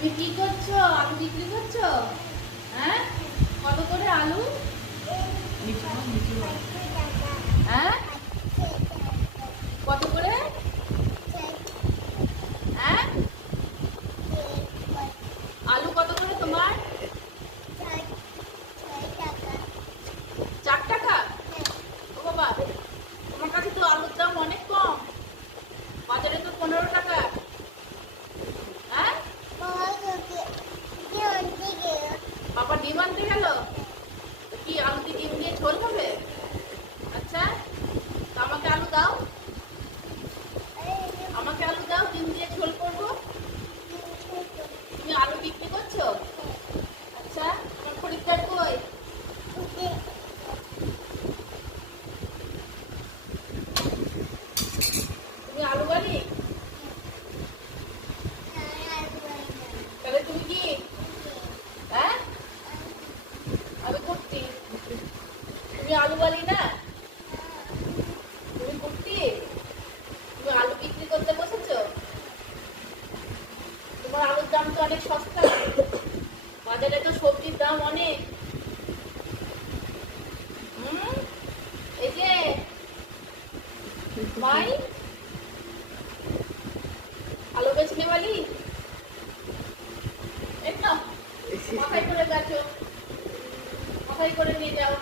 তুমি কি করছো? আলু বিক্রি করছো? হ্যাঁ, কত করে আলু? হ্যাঁ, কত করে? হ্যাঁ, আলু কত করে তোমার? 4 টাকা? ও বাবা, তোমার কাছে তো আলুর দাম অনেক কম, বাজারে তো 15 টাকা। হ্যাঁ, বাবা ডিম আনতে গেল, কি আলু কি ডিম দিয়ে ঝোল হবে? আচ্ছা, তো আমাকে আলু দাও, আমাকে আলু দাও, ডিম দিয়ে ঝোল করবো। তুমি আলু বিক্রি করছো? আচ্ছা, তোমার খরিদ্দার কই? তুমি আলু বাড়ি? তাহলে তুমি কি? হ্যাঁ, আমি কুর্তি। তুমি আলু বালি না, তুমি কুর্তি। তুমি আলু বিক্রি করতে বসেছো? তোমার আলুর দাম তো অনেক সস্তা, বাজারে তো সবজির দাম অনেক। হুম, এই যে ভাই, আলু বেচনে वाली, এই না, মাথায় করে গেছো, মাথায় করে নিয়ে যাও।